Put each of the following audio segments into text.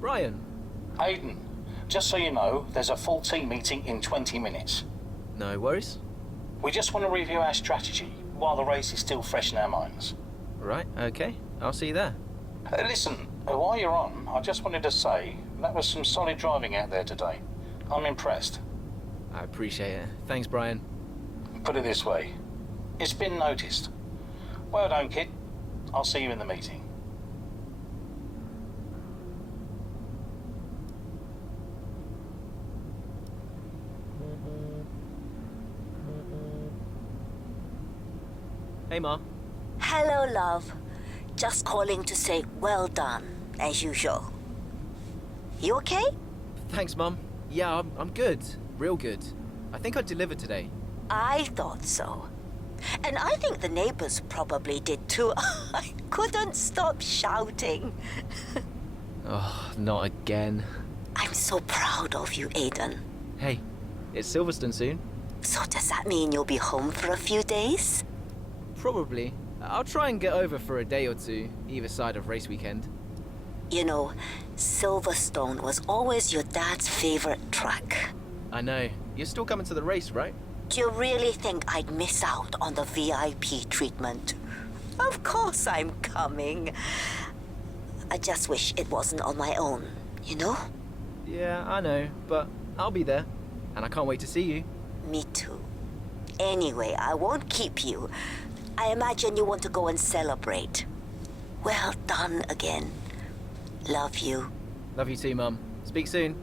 Brian. Aiden, just so you know, there's a full team meeting in 20 minutes. No worries. We just want to review our strategy while the race is still fresh in our minds. Right, okay. I'll see you there. Listen, while you're on, I just wanted to say that was some solid driving out there today. I'm impressed. I appreciate it. Thanks, Brian. Put it this way, it's been noticed. Well done, kid. I'll see you in the meeting. Hey, Ma. Hello, love. Just calling to say well done, as usual. You okay? Thanks, Mum. Yeah, I'm good. Real good. I think I delivered today. I thought so. And I think the neighbors probably did too. I couldn't stop shouting. Oh, not again. I'm so proud of you, Aiden. Hey, it's Silverstone soon. So does that mean you'll be home for a few days? Probably. I'll try and get over for a day or two, either side of race weekend. You know, Silverstone was always your dad's favorite track. I know. You're still coming to the race, right? Do you really think I'd miss out on the VIP treatment? Of course I'm coming. I just wish it wasn't on my own, you know? Yeah, I know, but I'll be there. And I can't wait to see you. Me too. Anyway, I won't keep you. I imagine you want to go and celebrate. Well done again. Love you. Love you too, Mum. Speak soon.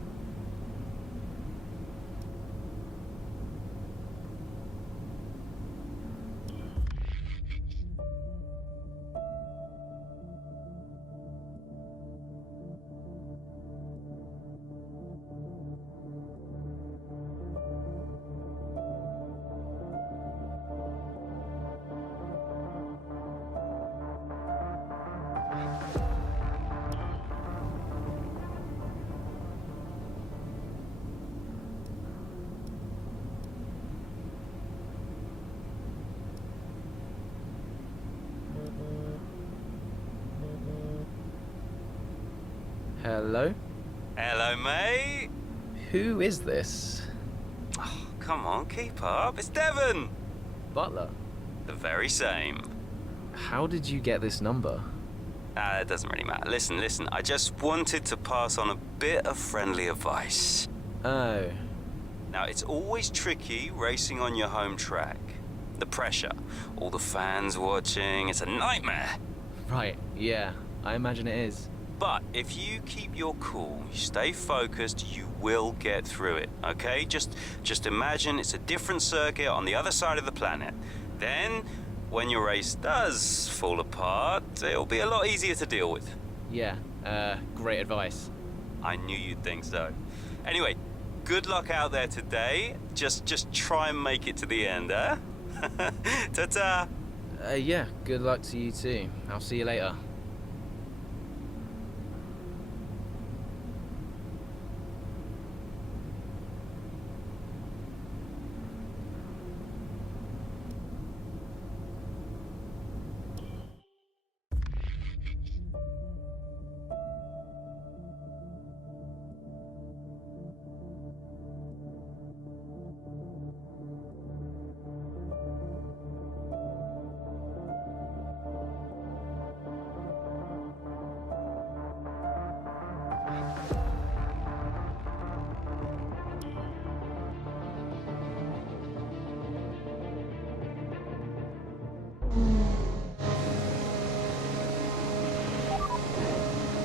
Hello? Hello, mate. Who is this? Oh, come on, keep up. It's Devon. Butler. The very same. How did you get this number? It doesn't really matter. Listen. I just wanted to pass on a bit of friendly advice. Oh. Now, it's always tricky racing on your home track. The pressure, all the fans watching, it's a nightmare. Right, yeah. I imagine it is. But if you keep your cool, you stay focused, you will get through it, okay? Just imagine it's a different circuit on the other side of the planet. Then, when your race does fall apart, it'll be a lot easier to deal with. Yeah, great advice. I knew you'd think so. Anyway, good luck out there today. Just try and make it to the end, huh? Ta-ta! Yeah, good luck to you too. I'll see you later.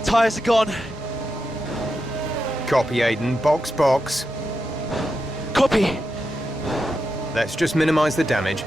Tyres are gone. Copy, Aiden. Box. Copy. Let's just minimize the damage.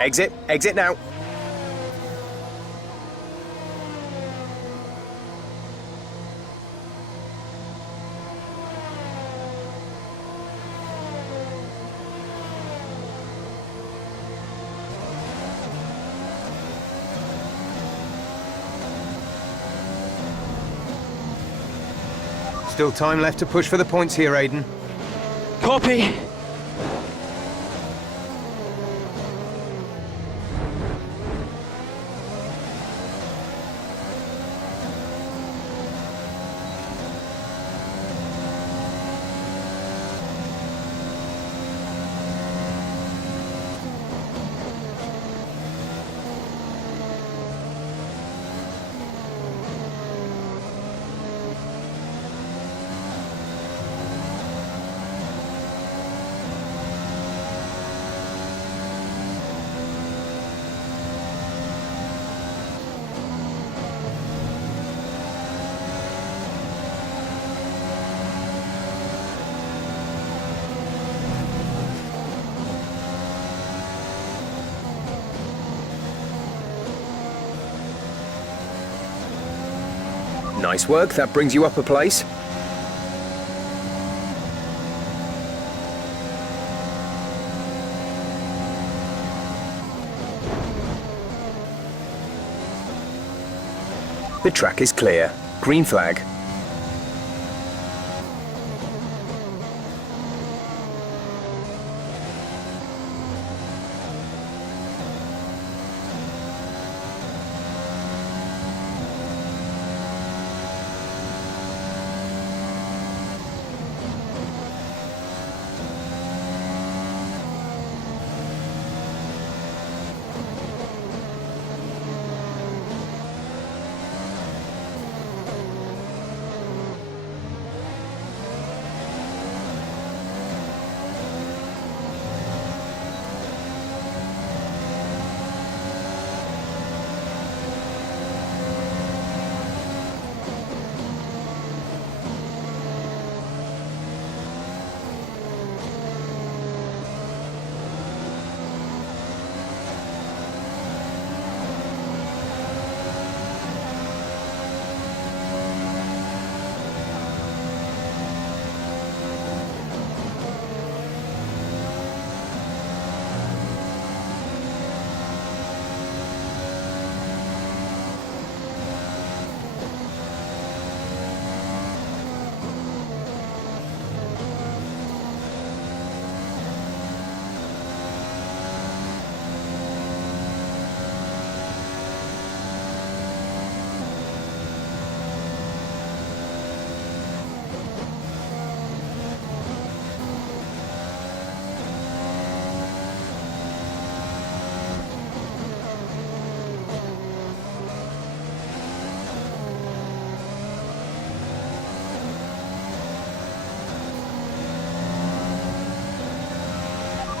Exit. Exit now. Still time left to push for the points here, Aiden. Copy. Nice work. That brings you up a place. The track is clear. Green flag.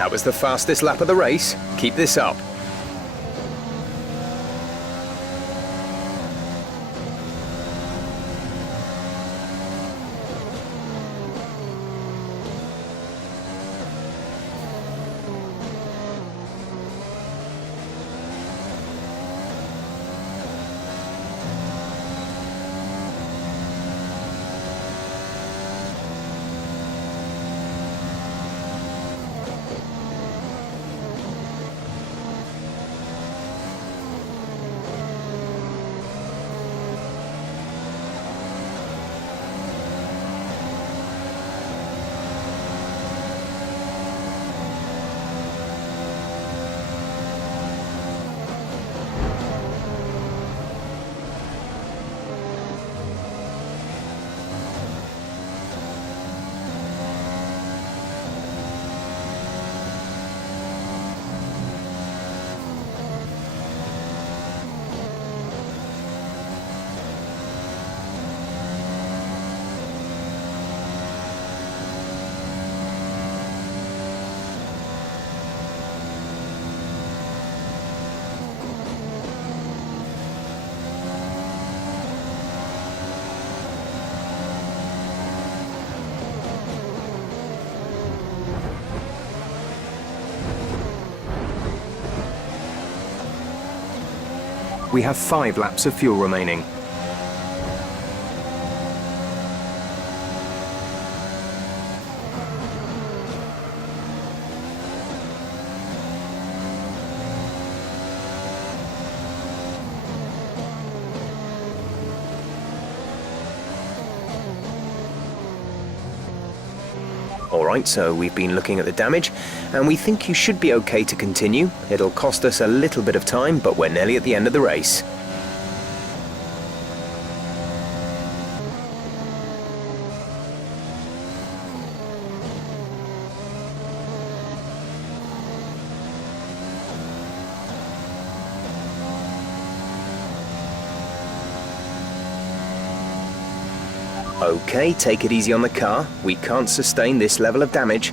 That was the fastest lap of the race. Keep this up. We have 5 laps of fuel remaining. Alright, so we've been looking at the damage, and we think you should be okay to continue. It'll cost us a little bit of time, but we're nearly at the end of the race. Okay, take it easy on the car. We can't sustain this level of damage.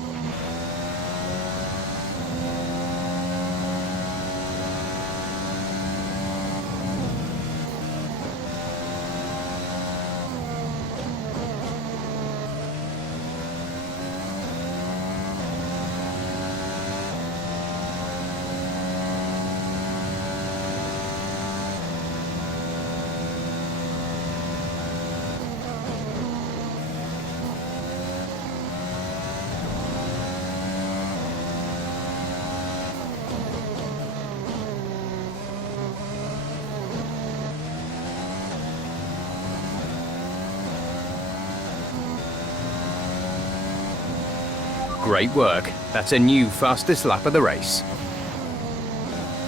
Great work. That's a new fastest lap of the race.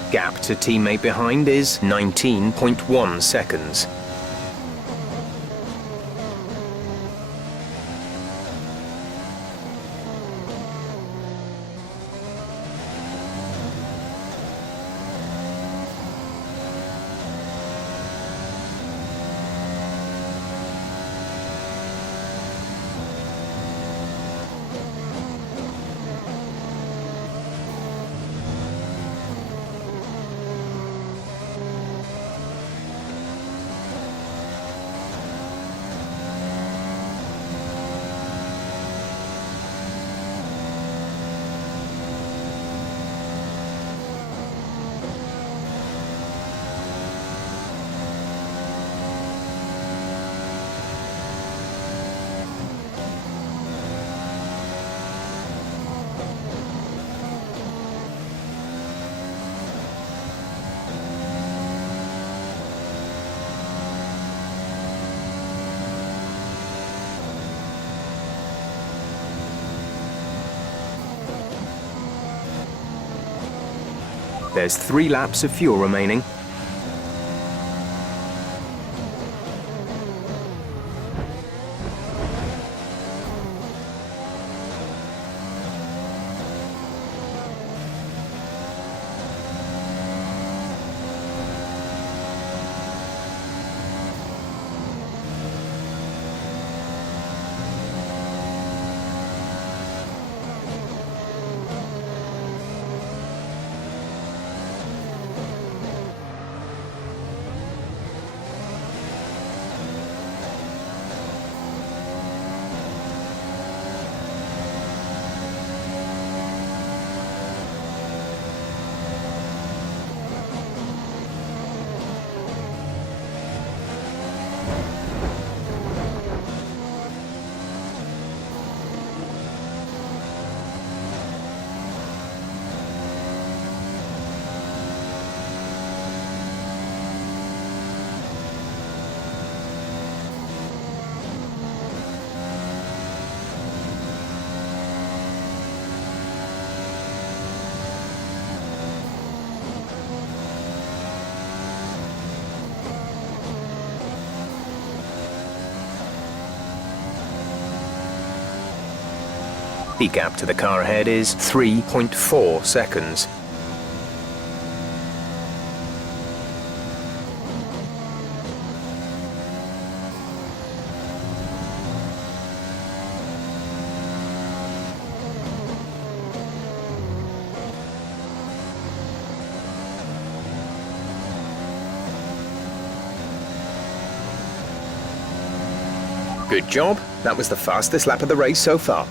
Gap to teammate behind is 19.1 seconds. There's 3 laps of fuel remaining. The gap to the car ahead is 3.4 seconds. Good job. That was the fastest lap of the race so far.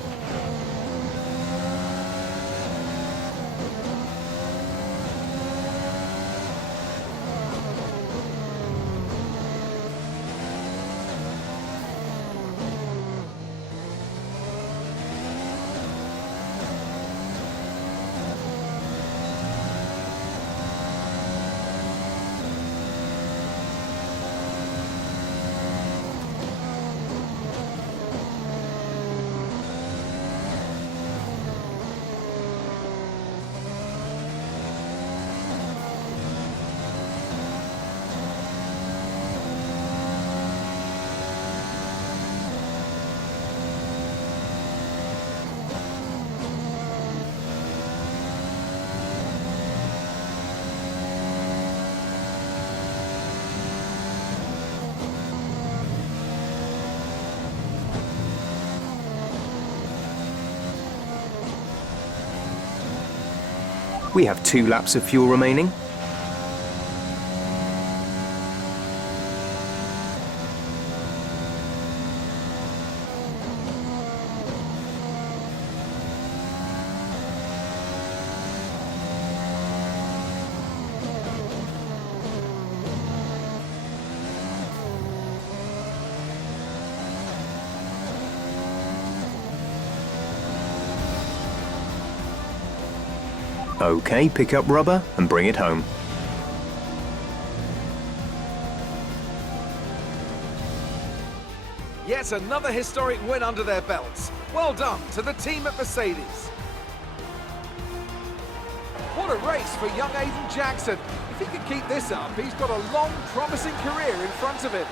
We have 2 laps of fuel remaining. Okay, pick up rubber and bring it home. Yet another historic win under their belts. Well done to the team at Mercedes. What a race for young Aiden Jackson. If he can keep this up, he's got a long, promising career in front of him.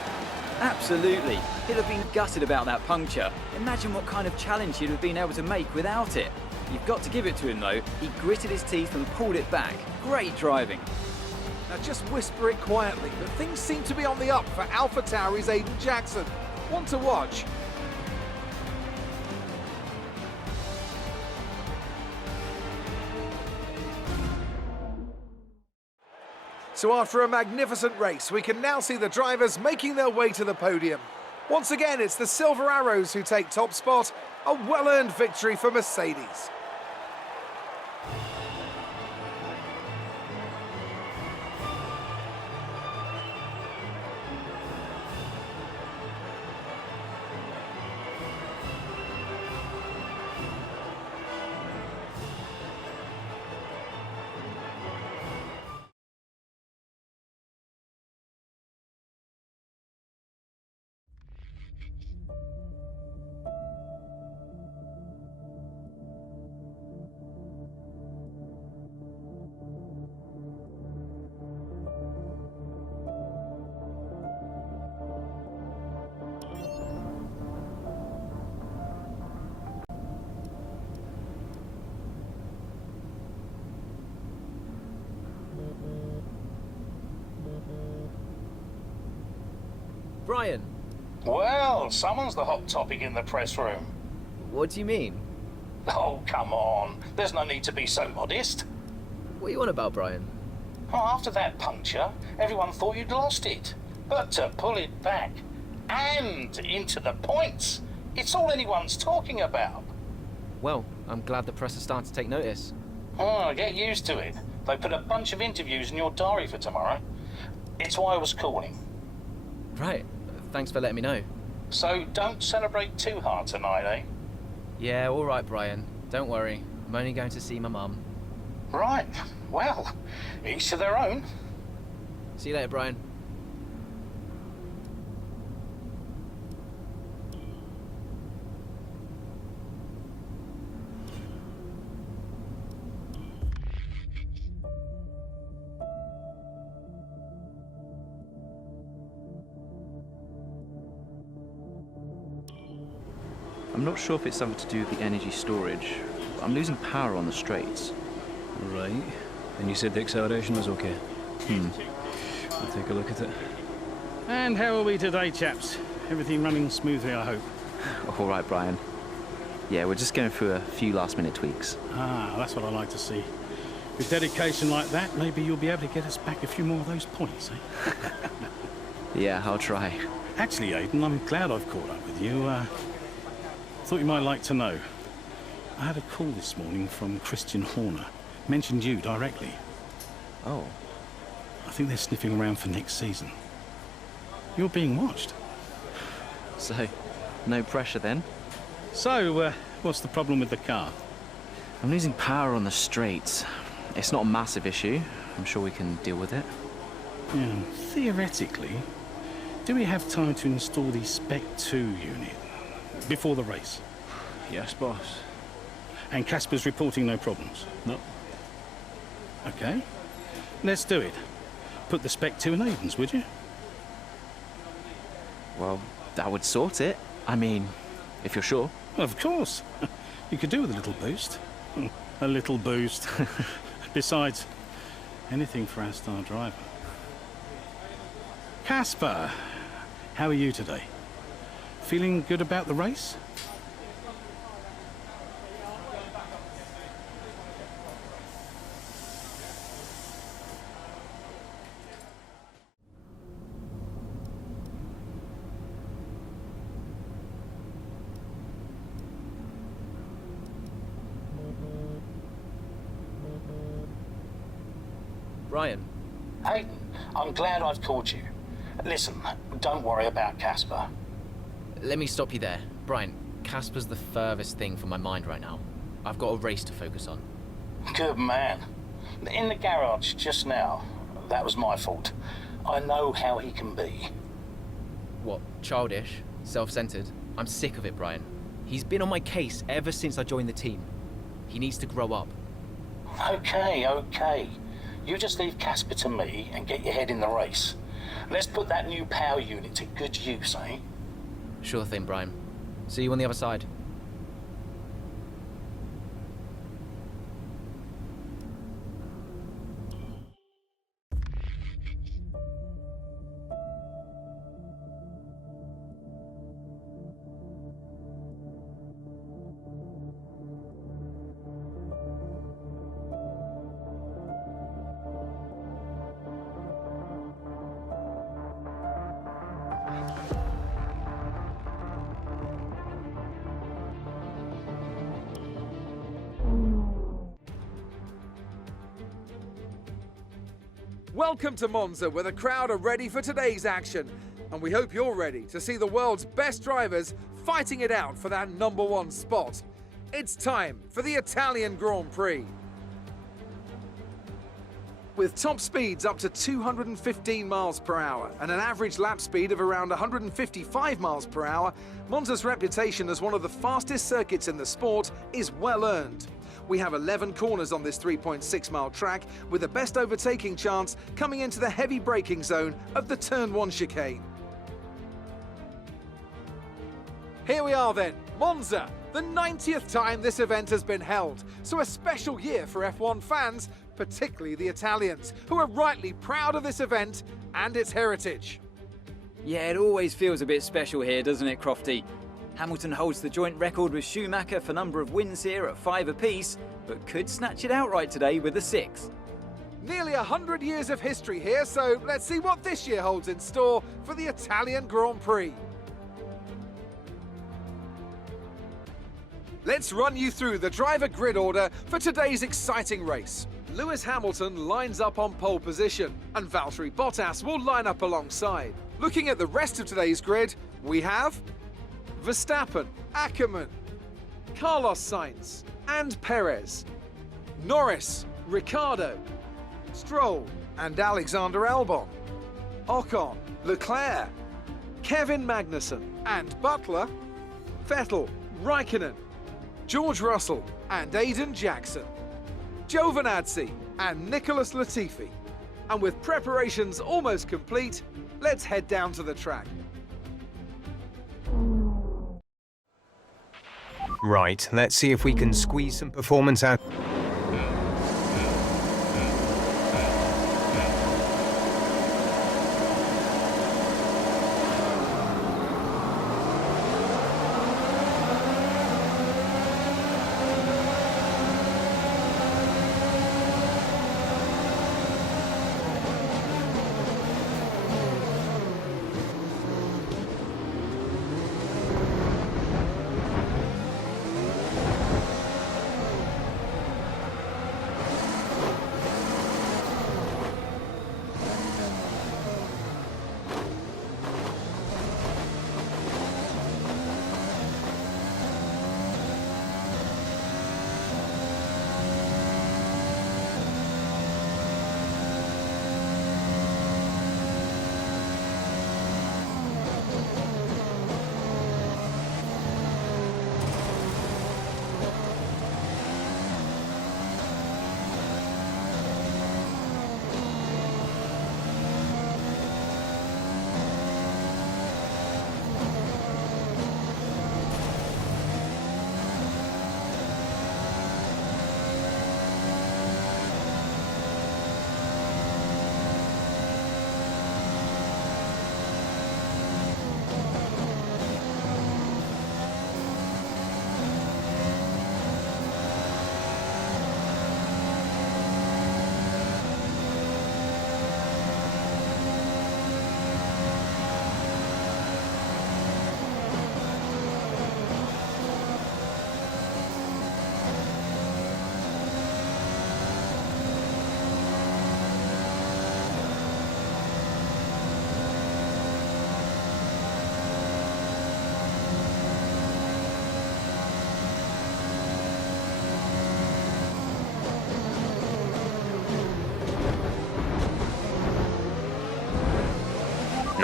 Absolutely. He'd have been gutted about that puncture. Imagine what kind of challenge he'd have been able to make without it. You've got to give it to him though. He gritted his teeth and pulled it back. Great driving. Now just whisper it quietly, but things seem to be on the up for AlphaTauri's Aiden Jackson. One to watch. So after a magnificent race, we can now see the drivers making their way to the podium. Once again, it's the Silver Arrows who take top spot. A well-earned victory for Mercedes. Brian, Well, someone's the hot topic in the press room. what do you mean? Oh, come on. There's no need to be so modest. What are you on about, Brian? Oh, after that puncture, everyone thought you'd lost it. But to pull it back and into the points, it's all anyone's talking about. Well, I'm glad the press is starting to take notice. Oh, get used to it. They put a bunch of interviews in your diary for tomorrow. It's why I was calling. Right, thanks for letting me know. So don't celebrate too hard tonight, eh? Yeah, all right, Brian. Don't worry. I'm only going to see my mum. Right. Well, each to their own. See you later, Brian. I'm not sure if it's something to do with the energy storage. I'm losing power on the straights. Right. And you said the acceleration was okay? I'll take a look at it. And how are we today, chaps? Everything running smoothly, I hope. All right, Brian. Yeah, we're just going through a few last-minute tweaks. Ah, that's what I like to see. With dedication like that, maybe you'll be able to get us back a few more of those points, eh? Yeah, I'll try. Actually, Aidan, I'm glad I've caught up with you. Thought you might like to know. I had a call this morning from Christian Horner. Mentioned you directly. Oh. I think they're sniffing around for next season. You're being watched. So, no pressure then? So, what's the problem with the car? I'm losing power on the straights. It's not a massive issue. I'm sure we can deal with it. Yeah, theoretically, do we have time to install the Spec 2 unit before the race? Yes, boss. And Casper's reporting no problems? No. Okay. Let's do it. Put the Spec 2 in Aiden's, would you? Well, that would sort it. I mean, if you're sure. Of course. You could do with a little boost. A little boost. Besides, anything for our star driver. Casper, how are you today? Feeling good about the race? Brian. Hayden, I'm glad I've called you. Listen, don't worry about Casper. Let me stop you there. Brian, Casper's the furthest thing from my mind right now. I've got a race to focus on. Good man. In the garage just now, that was my fault. I know how he can be. What, childish? Self-centered? I'm sick of it, Brian. He's been on my case ever since I joined the team. He needs to grow up. Okay. You just leave Casper to me and get your head in the race. Let's put that new power unit to good use, eh? Sure thing, Brian. See you on the other side. Welcome to Monza, where the crowd are ready for today's action. And we hope you're ready to see the world's best drivers fighting it out for that #1 spot. It's time for the Italian Grand Prix. With top speeds up to 215 miles per hour and an average lap speed of around 155 miles per hour, Monza's reputation as one of the fastest circuits in the sport is well earned. We have 11 corners on this 3.6-mile track, with the best overtaking chance coming into the heavy braking zone of the Turn 1 chicane. Here we are then, Monza, the 90th time this event has been held, so a special year for F1 fans, particularly the Italians, who are rightly proud of this event and its heritage. Yeah, it always feels a bit special here, doesn't it, Crofty? Hamilton holds the joint record with Schumacher for number of wins here at 5 apiece, but could snatch it outright today with a 6. Nearly 100 years of history here, so let's see what this year holds in store for the Italian Grand Prix. Let's run you through the driver grid order for today's exciting race. Lewis Hamilton lines up on pole position, and Valtteri Bottas will line up alongside. Looking at the rest of today's grid, we have Verstappen, Ackermann, Carlos Sainz and Perez, Norris, Ricciardo, Stroll and Alexander Albon, Ocon, Leclerc, Kevin Magnussen and Butler, Vettel, Raikkonen, George Russell and Aiden Jackson, Giovinazzi and Nicholas Latifi. And with preparations almost complete, let's head down to the track. Right, let's see if we can squeeze some performance out.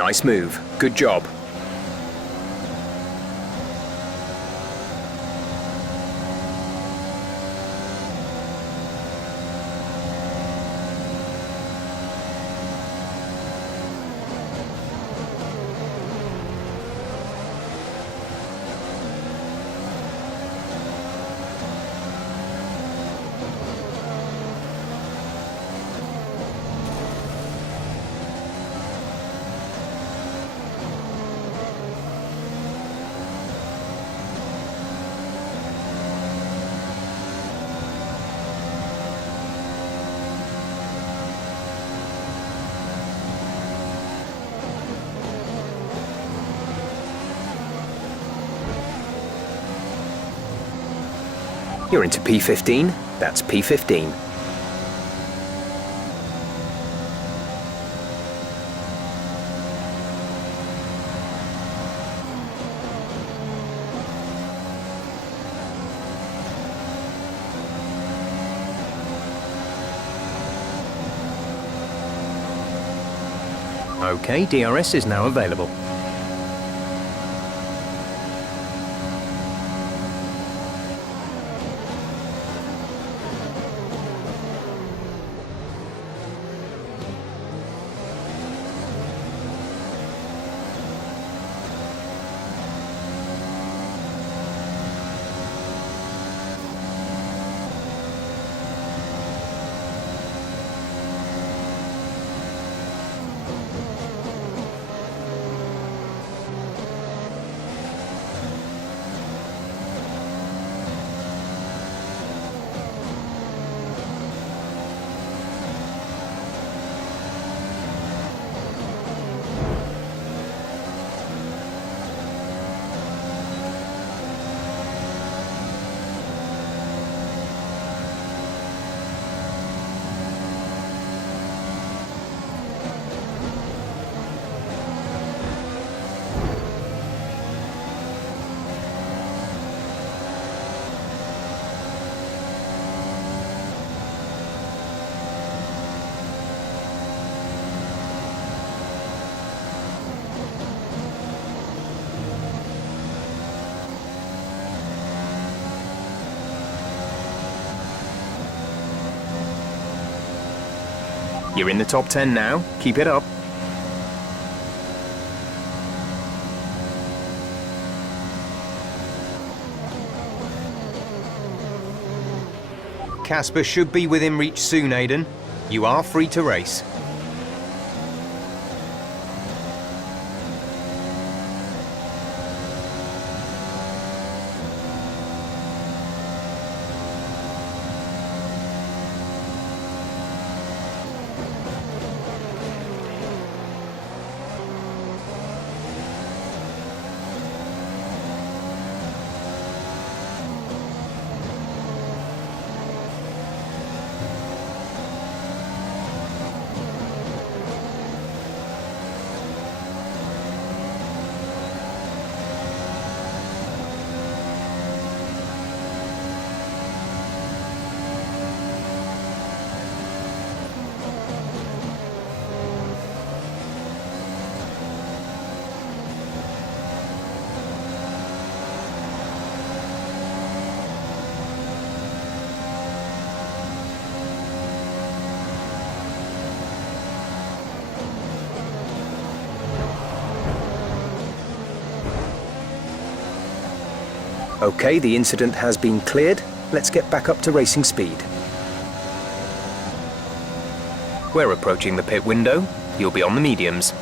Nice move. Good job. You're into P15. That's P15. Okay, DRS is now available. You're in the top 10 now. Keep it up. Casper should be within reach soon, Aiden. You are free to race. Okay, the incident has been cleared. Let's get back up to racing speed. We're approaching the pit window. You'll be on the mediums.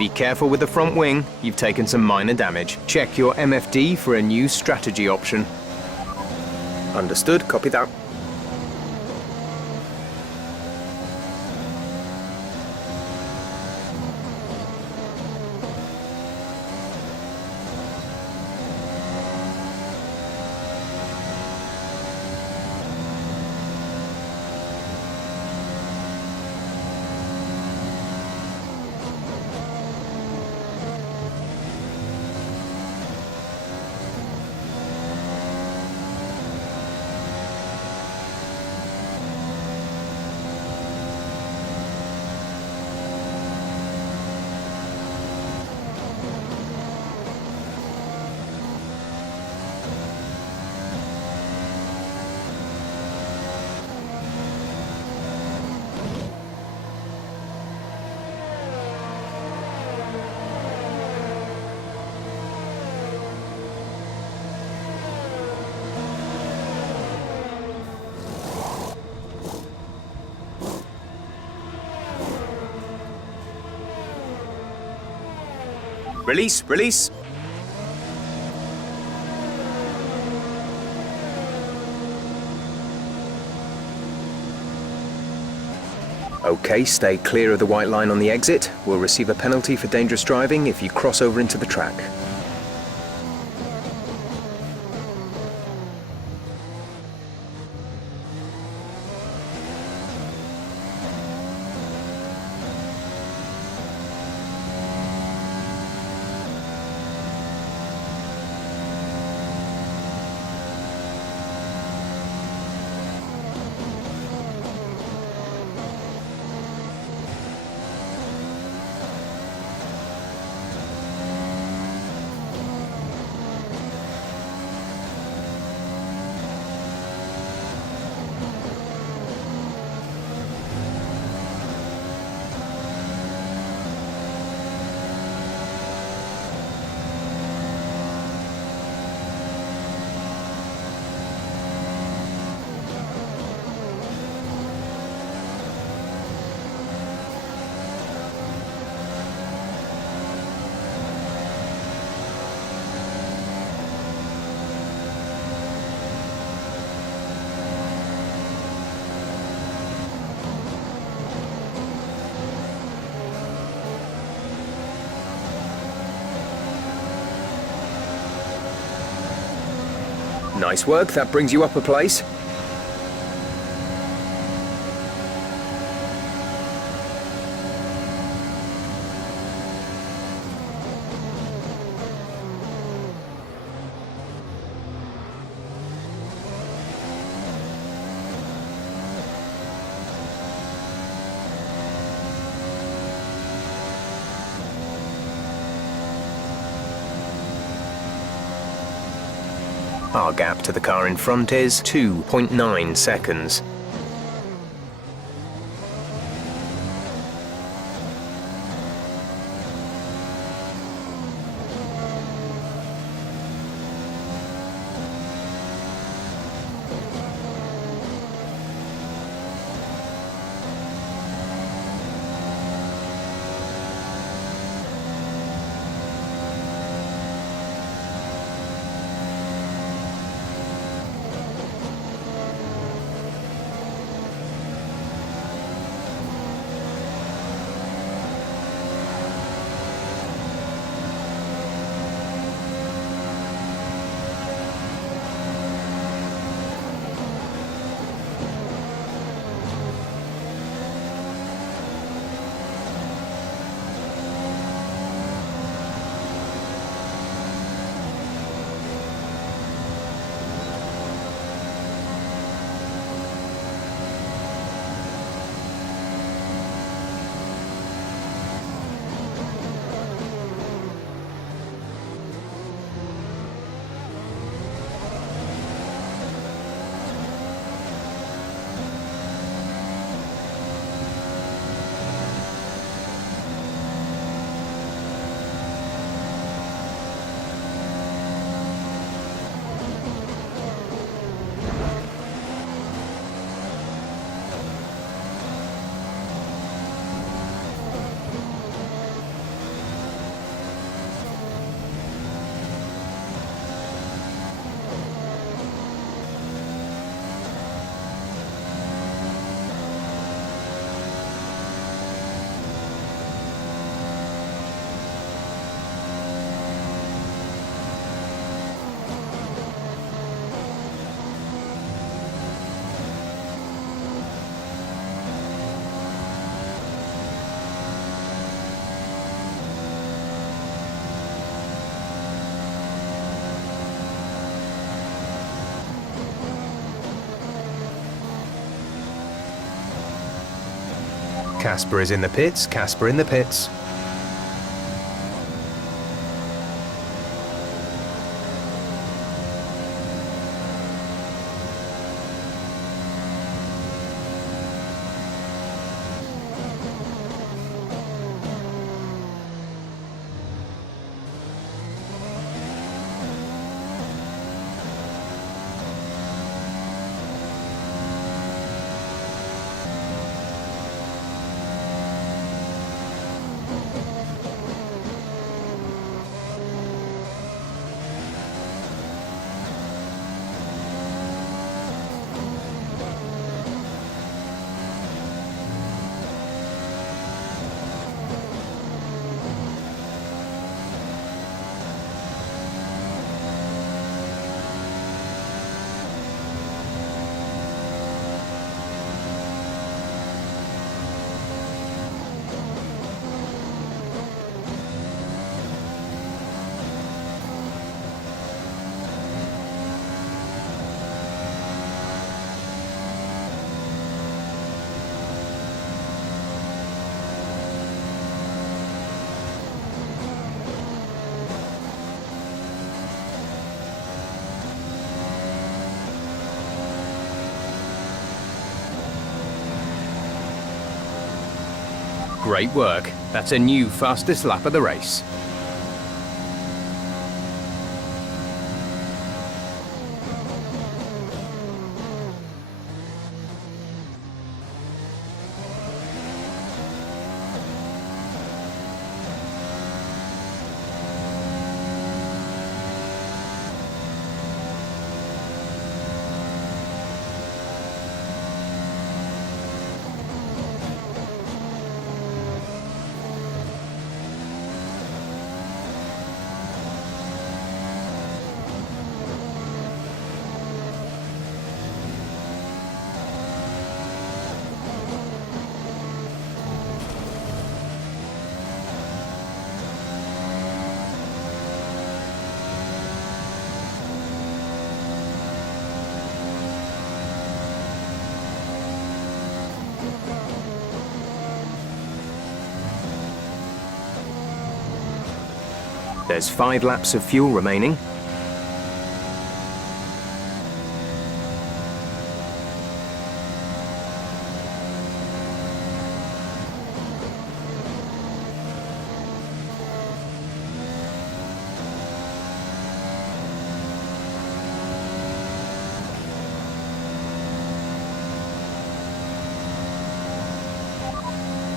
Be careful with the front wing, you've taken some minor damage. Check your MFD for a new strategy option. Understood, copy that. Release, release. Okay, stay clear of the white line on the exit. We'll receive a penalty for dangerous driving if you cross over into the track. Nice work, that brings you up a place. Our gap to the car in front is 2.9 seconds. Casper is in the pits, Casper in the pits. Great work. That's a new fastest lap of the race. There's 5 laps of fuel remaining.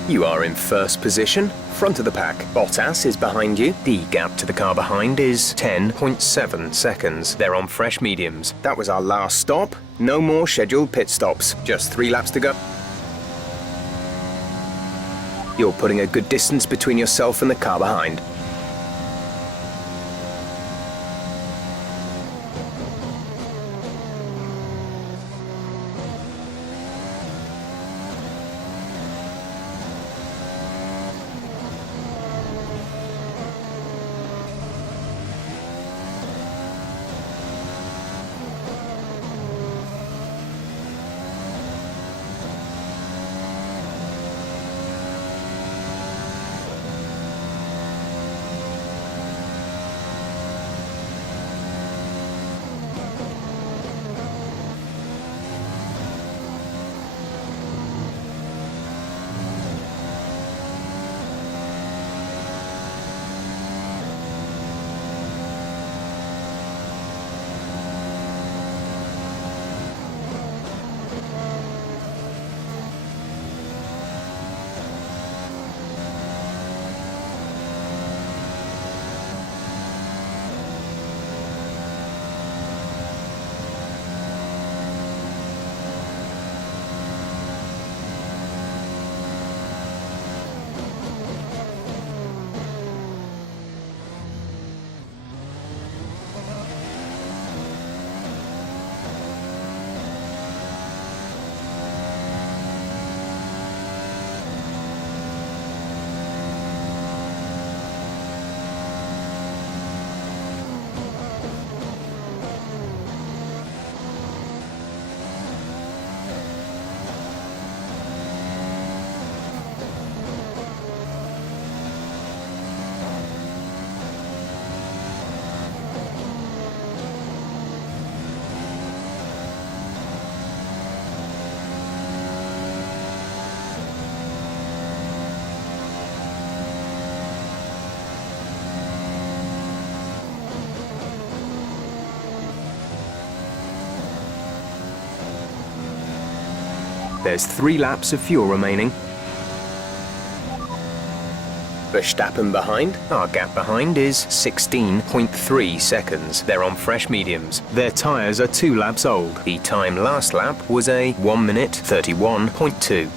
You are in first position, front of the pack. Bottas is behind you. The gap to the car behind is 10.7 seconds. They're on fresh mediums. That was our last stop. No more scheduled pit stops. Just 3 laps to go. You're putting a good distance between yourself and the car behind. There's 3 laps of fuel remaining. Verstappen behind. Our gap behind is 16.3 seconds. They're on fresh mediums. Their tyres are 2 laps old. The time last lap was a 1 minute 31.2.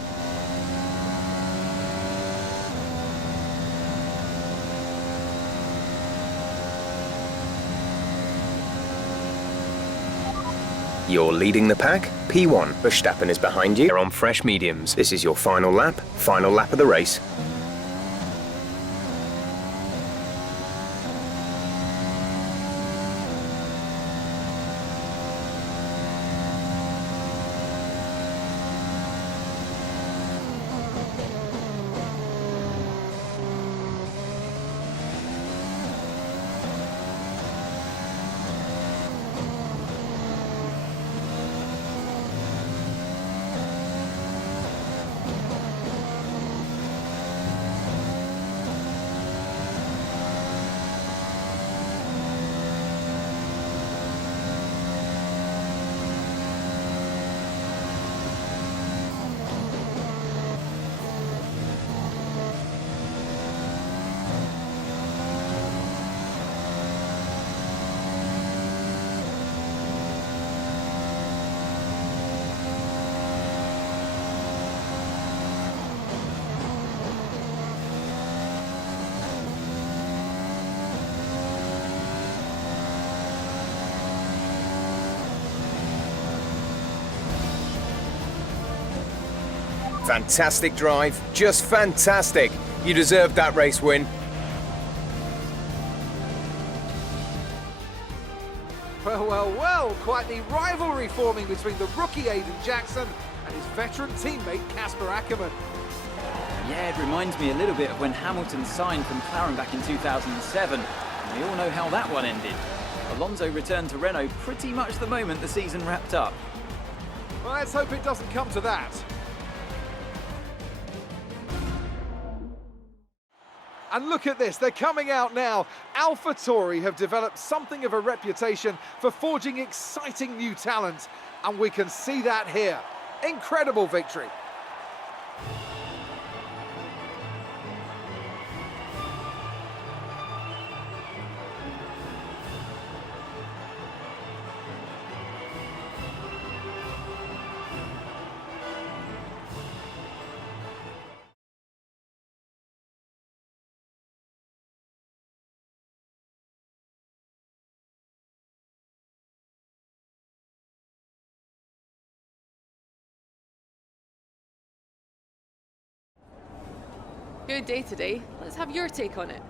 You're leading the pack. P1. Verstappen is behind you. They're on fresh mediums. This is your final lap of the race. Fantastic drive, just fantastic. You deserved that race win. Well, well, well, quite the rivalry forming between the rookie Aidan Jackson and his veteran teammate Casper Ackermann. Yeah, it reminds me a little bit of when Hamilton signed from McLaren back in 2007. And we all know how that one ended. Alonso returned to Renault pretty much the moment the season wrapped up. Well, let's hope it doesn't come to that. And look at this, they're coming out now. AlphaTauri have developed something of a reputation for forging exciting new talent, and we can see that here. Incredible victory. Good day today. Let's have your take on it.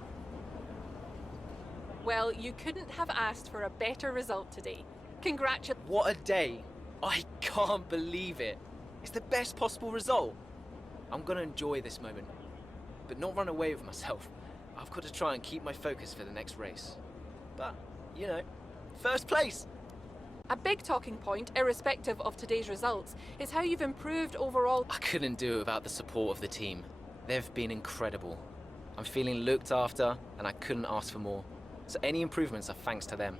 Well, you couldn't have asked for a better result today. Congratulations. What a day. I can't believe it. It's the best possible result. I'm gonna enjoy this moment, but not run away with myself. I've got to try and keep my focus for the next race. But, you know, first place. A big talking point, irrespective of today's results, is how you've improved overall. I couldn't do it without the support of the team. They've been incredible. I'm feeling looked after, and I couldn't ask for more. So any improvements are thanks to them.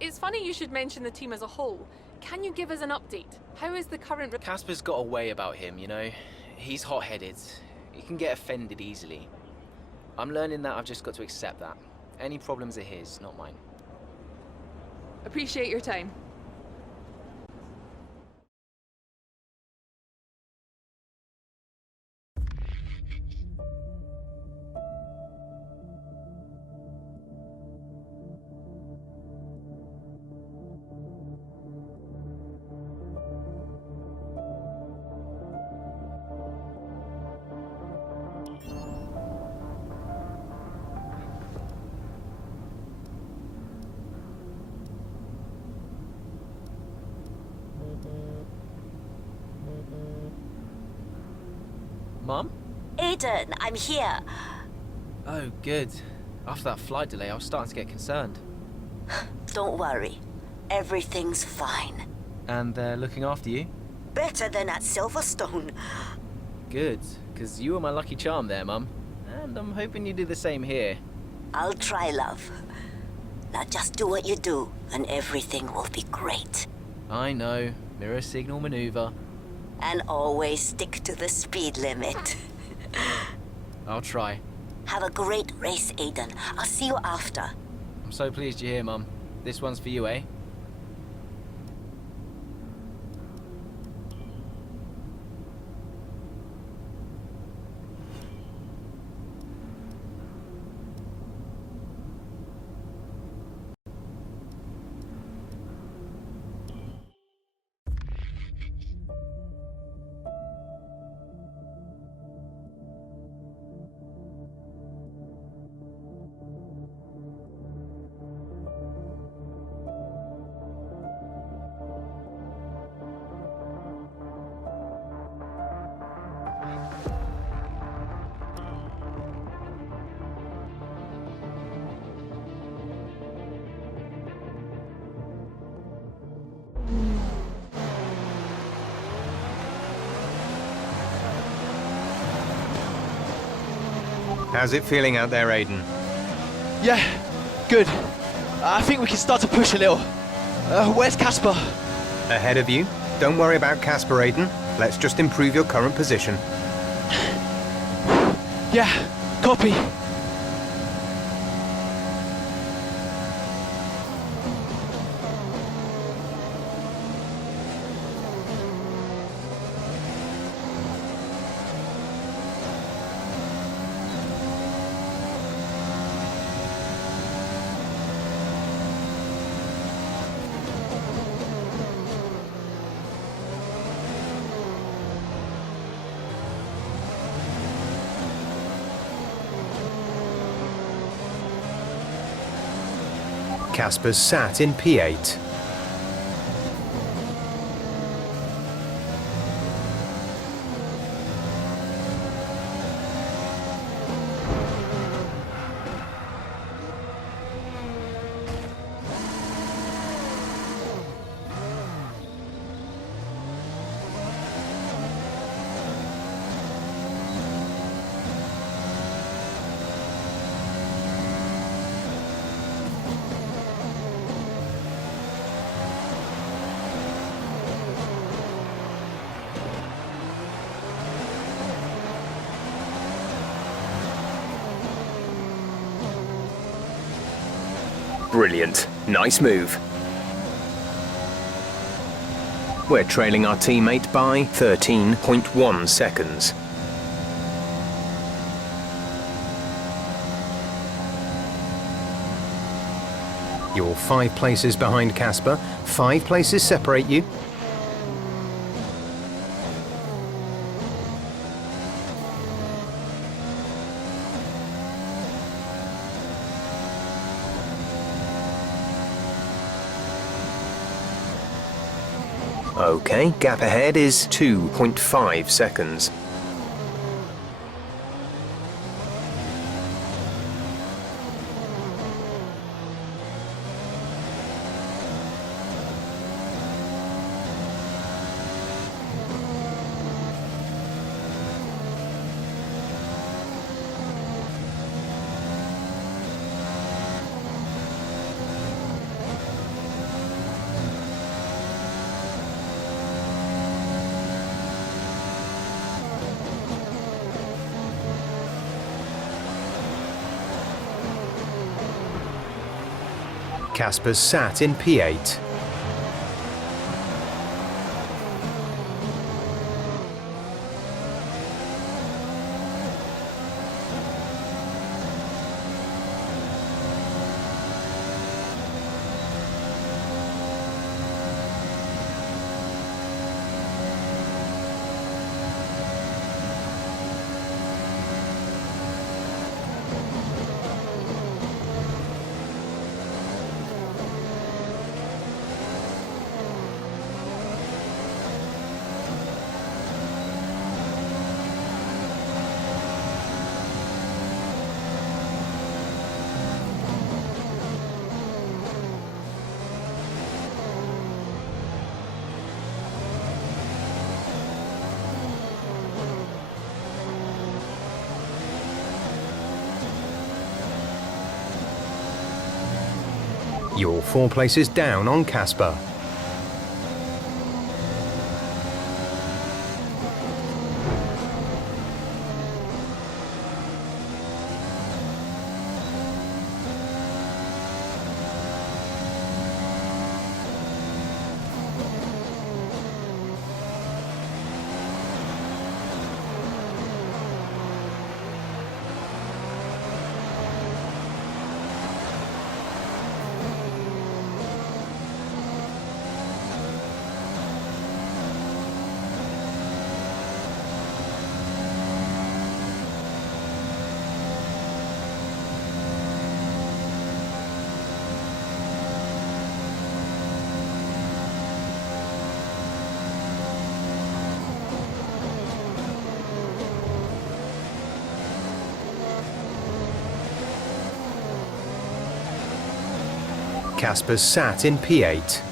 It's funny you should mention the team as a whole. Can you give us an update? How is the current... Casper's got a way about him, you know? He's hot-headed. He can get offended easily. I'm learning that I've just got to accept that. Any problems are his, not mine. Appreciate your time. Mum? Aidan, I'm here. Oh, good. After that flight delay, I was starting to get concerned. Don't worry. Everything's fine. And they're looking after you? Better than at Silverstone. Good, because you were my lucky charm there, Mum. And I'm hoping you do the same here. I'll try, love. Now just do what you do, and everything will be great. I know. Mirror signal maneuver. And always stick to the speed limit. I'll try. Have a great race, Aidan. I'll see you after. I'm so pleased you're here, Mum. This one's for you, eh? How's it feeling out there, Aidan? Yeah, good. I think we can start to push a little. Where's Casper? Ahead of you. Don't worry about Casper, Aidan. Let's just improve your current position. Yeah, copy. Casper's sat in P8. Brilliant. Nice move. We're trailing our teammate by 13.1 seconds. You're 5 places behind Casper. 5 places separate you. Okay, gap ahead is 2.5 seconds. Casper's sat in P8. You're 4 places down on Casper. Casper's sat in P8.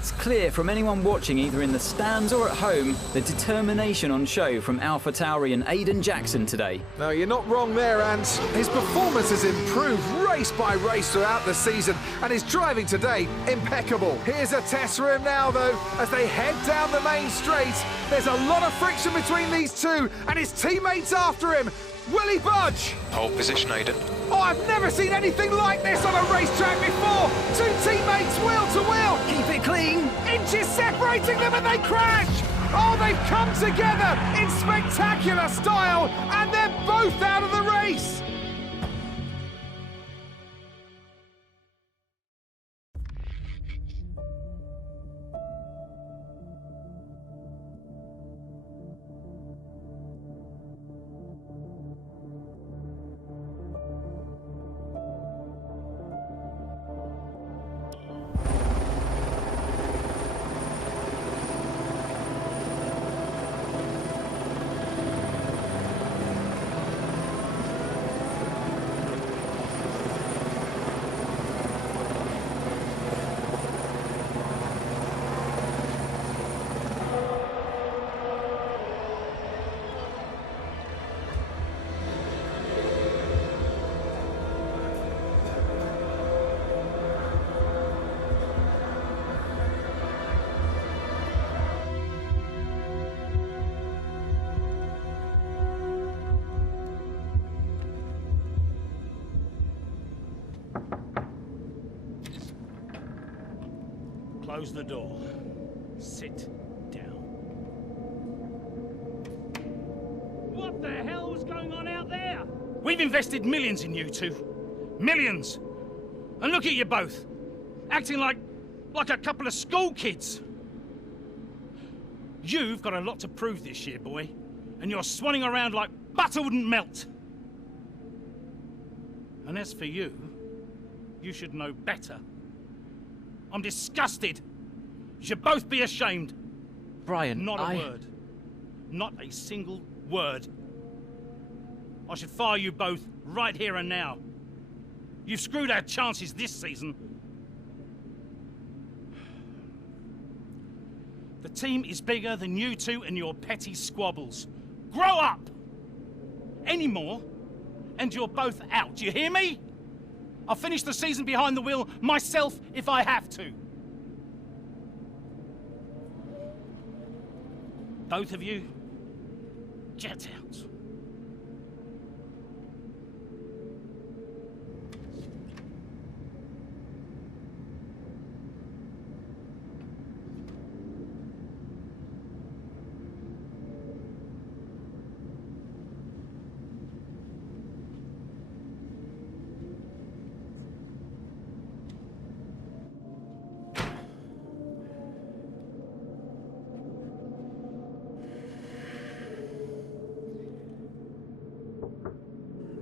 It's clear from anyone watching either in the stands or at home the determination on show from Alpha Tauri and Aiden Jackson today. No, you're not wrong there, and his performance has improved race by race throughout the season, and his driving today, impeccable. Here's a test for him now, though, as they head down the main straight. There's a lot of friction between these two, and his teammates after him. Will he budge? Hold position, Aiden. Oh, I've never seen anything like this on a racetrack before! Two teammates wheel to wheel! Keep it clean! Inches separating them and they crash! Oh, they've come together in spectacular style, and they're both out of the race! Close the door. Sit down. What the hell was going on out there? We've invested millions in you two. Millions! And look at you both. Acting like a couple of school kids. You've got a lot to prove this year, boy. And you're swanning around like butter wouldn't melt. And as for you, you should know better. I'm disgusted. You should both be ashamed. Brian, Not a word. Not a single word. I should fire you both right here and now. You've screwed our chances this season. The team is bigger than you two and your petty squabbles. Grow up! Any more, and you're both out. You hear me? I'll finish the season behind the wheel myself if I have to. Both of you, get out.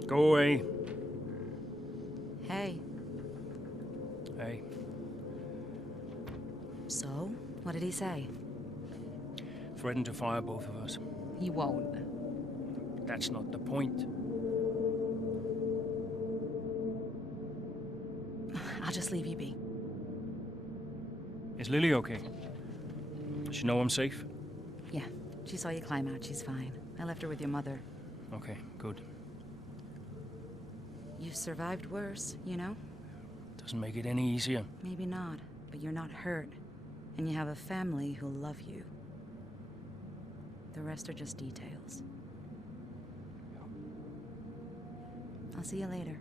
Go away. Hey. Hey. So, what did he say? Threatened to fire both of us. He won't. That's not the point. I'll just leave you be. Is Lily okay? Does she know I'm safe? Yeah, she saw you climb out. She's fine. I left her with your mother. Okay, good. You've survived worse, you know? Doesn't make it any easier. Maybe not, but you're not hurt. And you have a family who'll love you. The rest are just details. I'll see you later.